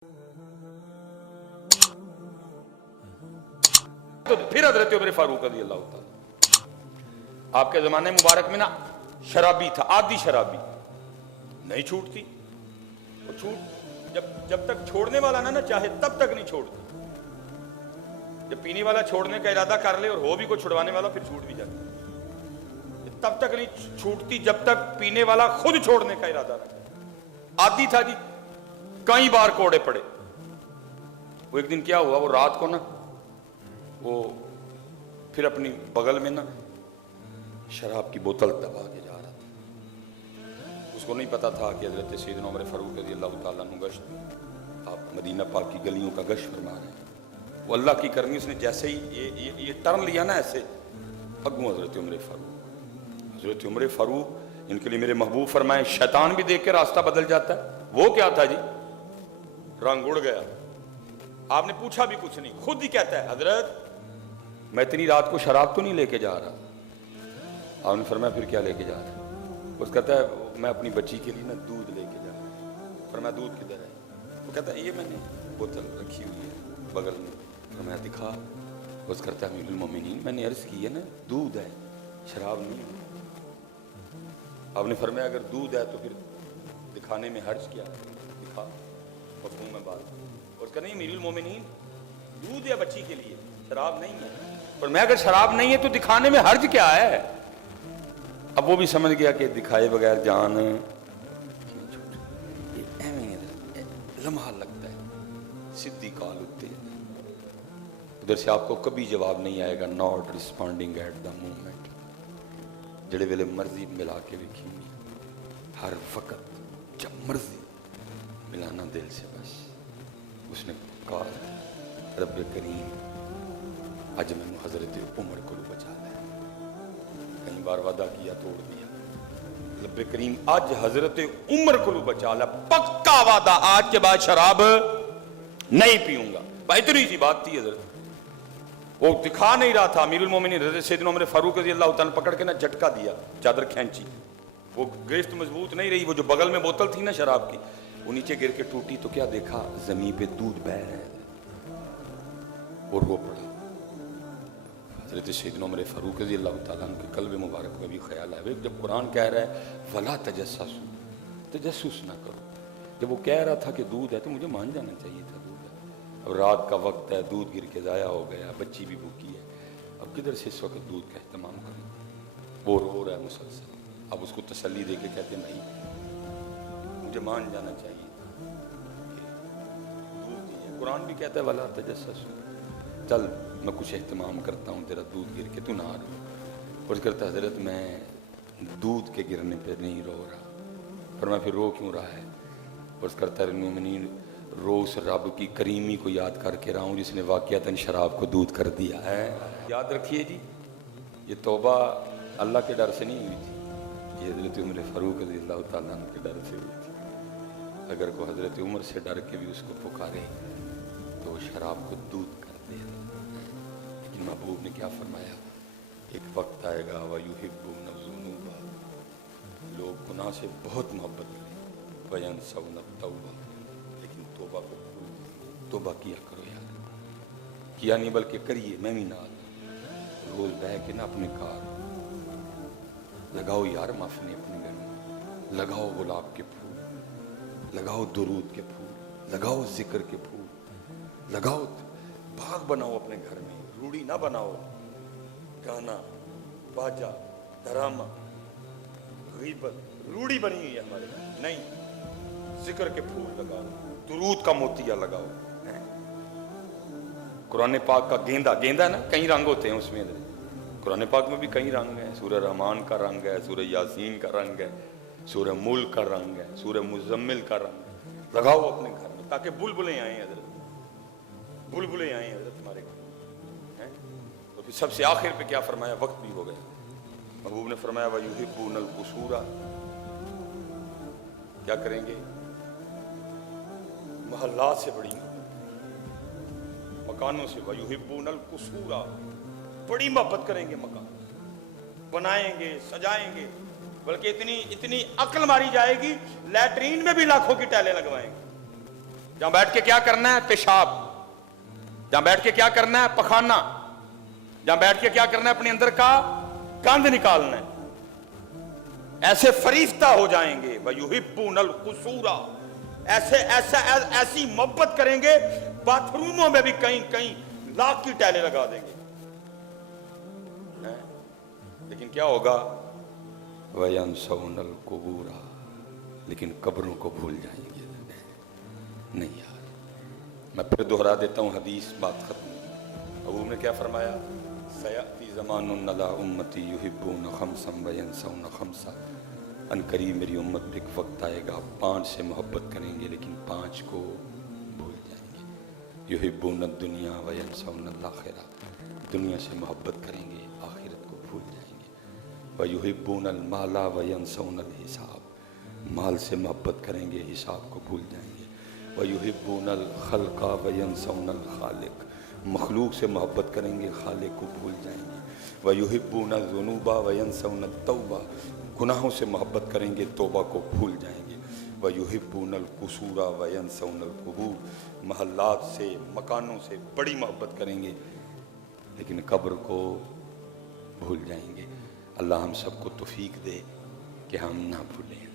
तो फिर हजरत उमर फारूक रज़ी अल्लाह ताला, आपके जमाने मुबारक में ना शराबी था, आदि शराबी, नहीं छूटती वो छूट जब तक छोड़ने वाला ना चाहे तब तक नहीं छोड़ती। जब पीने वाला छोड़ने का इरादा कर ले और हो भी कोई छुड़वाने वाला फिर छूट भी जाती, तब तक नहीं छूटती जब तक पीने वाला खुद छोड़ने का इरादा रखे। आदि था जी, कई बार कोड़े पड़े। वो एक दिन क्या हुआ, वो रात को ना वो फिर अपनी बगल में ना शराब की बोतल दबा के जा रहा था। उसको नहीं पता था कि हजरत सैयदना उमर फारूक रज़ी अल्लाह ताला अन्हु गश्त, आप मदीना पाक की गलियों का गश्त फरमा रहे हैं। वो अल्लाह की करनी, उसने जैसे ही ये टर्न लिया ना ऐसे, अगू हजरत उमर फारूक इनके लिए मेरे महबूब फरमाए, शैतान भी देख के रास्ता बदल जाता है। वो क्या था जी, रंग उड़ गया। आपने पूछा भी कुछ नहीं, खुद ही कहता है हजरत मैं इतनी रात को शराब तो नहीं लेके जा रहा। आपने फरमाया फिर क्या लेके जा रहा है? उस कहता है मैं अपनी बच्ची के लिए ना दूध लेके जा रहा हूँ। फरमाया दूध किधर है? वो कहता है ये मैंने बोतल रखी हुई है बगल में। फरमाया दिखा। उस करता है अमीरुल मोमिनीन मैंने अर्ज की है ना, दूध है शराब नहीं है। आपने फरमाया अगर दूध है तो फिर दिखाने में हर्ज क्या? दिखा, मफ़हूम है बात। उसका नहीं अमीरुल मोमिनीन दूध है बच्ची के लिए, शराब नहीं है। पर मैं अगर शराब नहीं है तो दिखाने में हर्ज क्या है? अब वो भी समझ गया कि दिखाए बगैर जान लम्हा लगता है, सिद्धि काल होते उधर से आपको कभी जवाब नहीं आएगा। Not responding at the moment, जड़े वेले मर्जी मिला के देखी, हर वक्त जब मर्जी मिलाना दिल से बस। उसने कहा रब करीम आज मैंने हजरत उमर को बचा लिया। कई बार वादा किया तोड़ दिया। रब करीम आज हजरत उमर को बचा लिया, पक्का वादा, आज के बाद शराब नहीं पीऊंगा। भाई इतनी सी बात थी। हजरत वो दिखा नहीं रहा था। अमीरुल मोमिनीन हजरत सैयदना उमर फारूक रज़ी अल्लाह ताला पकड़ के ना झटका दिया, चादर खींची, वो गिरफ्त मजबूत नहीं रही। वो जो बगल में बोतल थी ना शराब की, वो नीचे गिर के टूटी। तो क्या देखा, जमीन पे दूध बह रहा है और रो पड़ा। हजरत सैयदना उमर फारूक रज़ी अल्लाह ताला अन्हु के कल्ब मुबारक में भी ख्याल आया, जब कुरान कह रहा है वला तजस्सुस, तजस्सुस ना करो। जब वो कह रहा था कि दूध है तो मुझे मान जाना चाहिए था दूध है। अब रात का वक्त है, दूध गिर के ज़ाया हो गया, बच्ची भी भूखी है, अब किधर से इस वक्त दूध का इस्तेमाल करूँ? वो रो रहा है मुसलसल। अब उसको तसल्ली दे के कहते नहीं, मुझे मान जाना चाहिए दूध ही है। कुरान भी कहता है वला तजस्सुस, चल मैं कुछ एहतमाम करता हूँ, तेरा दूध गिर के तू ना रो। और करता हजरत मैं दूध के गिरने पे नहीं रो रहा। पर मैं फिर रो क्यों रहा है? और करता है मोमिनीन रो उस रब की करीमी को याद करके रहा हूँ जिसने वाक़ियतन शराब को दूध कर दिया है। याद रखिए जी, ये तौबा अल्लाह के डर से नहीं हुई थी, ये हजरत उमर फारूक रज़ी अल्लाह ताला अन्हु के डर से हुई थी। अगर कोई हजरत उमर से डर के भी उसको पुकारे तो शराब को दूध कर दे। लेकिन महबूब ने क्या फरमाया, एक वक्त आएगा वयुहिब्बून ज़ुनूबा, लोग गुनाह से बहुत मोहब्बत करें, वयंसौन तौबा, लेकिन तौबा को तौबा किया करो यार, किया नहीं बल्कि करिए। मैं भी नाल रोज बह के ना अपने कार लगाओ यार महफिलें अपने घर में, लगाओ गुलाब के फूल, लगाओ दुरूद के फूल, लगाओ जिक्र के फूल, लगाओ बाग बनाओ अपने घर में, रूढ़ी ना बनाओ गाना बाजा डरामा गीबत रूढ़ी बनी हुई है हमारे, नहीं, जिक्र के फूल लगाओ, दुरूद का मोतिया लगाओ। कुरान पाक का गेंदा, गेंदा है ना, कई रंग होते हैं उसमें, कुरान पाक में भी कई रंग हैं। सूरह रहमान का रंग है, सूरह यासीन का रंग है, सूरह मुल्क का रंग है, सूरह मुज़म्मिल का रंग है। लगाओ अपने घर में ताकि बुलबुलें आए हजरत, बुलबुलें आए हजरत हमारे घर हैं। तो फिर सबसे आखिर पे क्या फरमाया, वक्त भी हो गया, महबूब ने फरमाया वयुहिब्बूनल कुसूरा, क्या करेंगे, महल्लात से बड़ी मकानों से, वयुहिब्बूनल कुसूरा, बड़ी मोहब्बत करेंगे, मकान बनाएंगे सजाएंगे, बल्कि इतनी इतनी अक्ल मारी जाएगी लैट्रीन में भी लाखों की टाइलें लगवाएंगे। जहां बैठ के क्या करना है? पेशाब। जहां बैठ के क्या करना है? पखाना। जहां बैठ के क्या करना है? अपने अंदर का गंद निकालना है। ऐसे फरिश्ता हो जाएंगे। वयुहिब्बुनल कुसूरा, ऐसी मोहब्बत करेंगे, बाथरूमों में भी कहीं कहीं लाख की टाइलें लगा देंगे। लेकिन क्या होगा? वयंसौनल कुबूरा, लेकिन कब्रों को भूल जाएंगे। नहीं यार, मैं फिर दोहरा देता हूं हदीस, बात खत्म। अबू ने क्या फरमाया? सयाती ज़मानुन अला उम्मती युहिब्बून खम्सन वयंसौन खम्सा। अनकरीब मेरी उम्मत पे एक वक्त आएगा, 5 से मोहब्बत करेंगे लेकिन 5 को भूल जाएंगे। युहिब्बून दुनिया वयंसौन आखिरा, दुनिया से मोहब्बत करेंगे, आखिरत को भूल जाएंगे। वयुहिब्बूनल माला वयंसौनल हिसाब, माल से मोहब्बत करेंगे, हिसाब को भूल जाएंगे। वयुहिब्बूनल खल्का वयंसौनल खालिक, मखलूक से मोहब्बत करेंगे, खालिक को भूल जाएंगे। वयुहिब्बूनल ज़ुनूबा वयंसौनल तौबा, गुनाहों से मोहब्बत करेंगे, तौबा को भूल जाएंगे। वयुहिब्बूनल कुसूरा वयंसौनल कुबूर, महल्लात से, मकानों से बड़ी मोहब्बत करेंगे लेकिन कब्र को भूल जाएंगे। अल्लाह हम सबको तौफीक दे कि हम ना भूलें।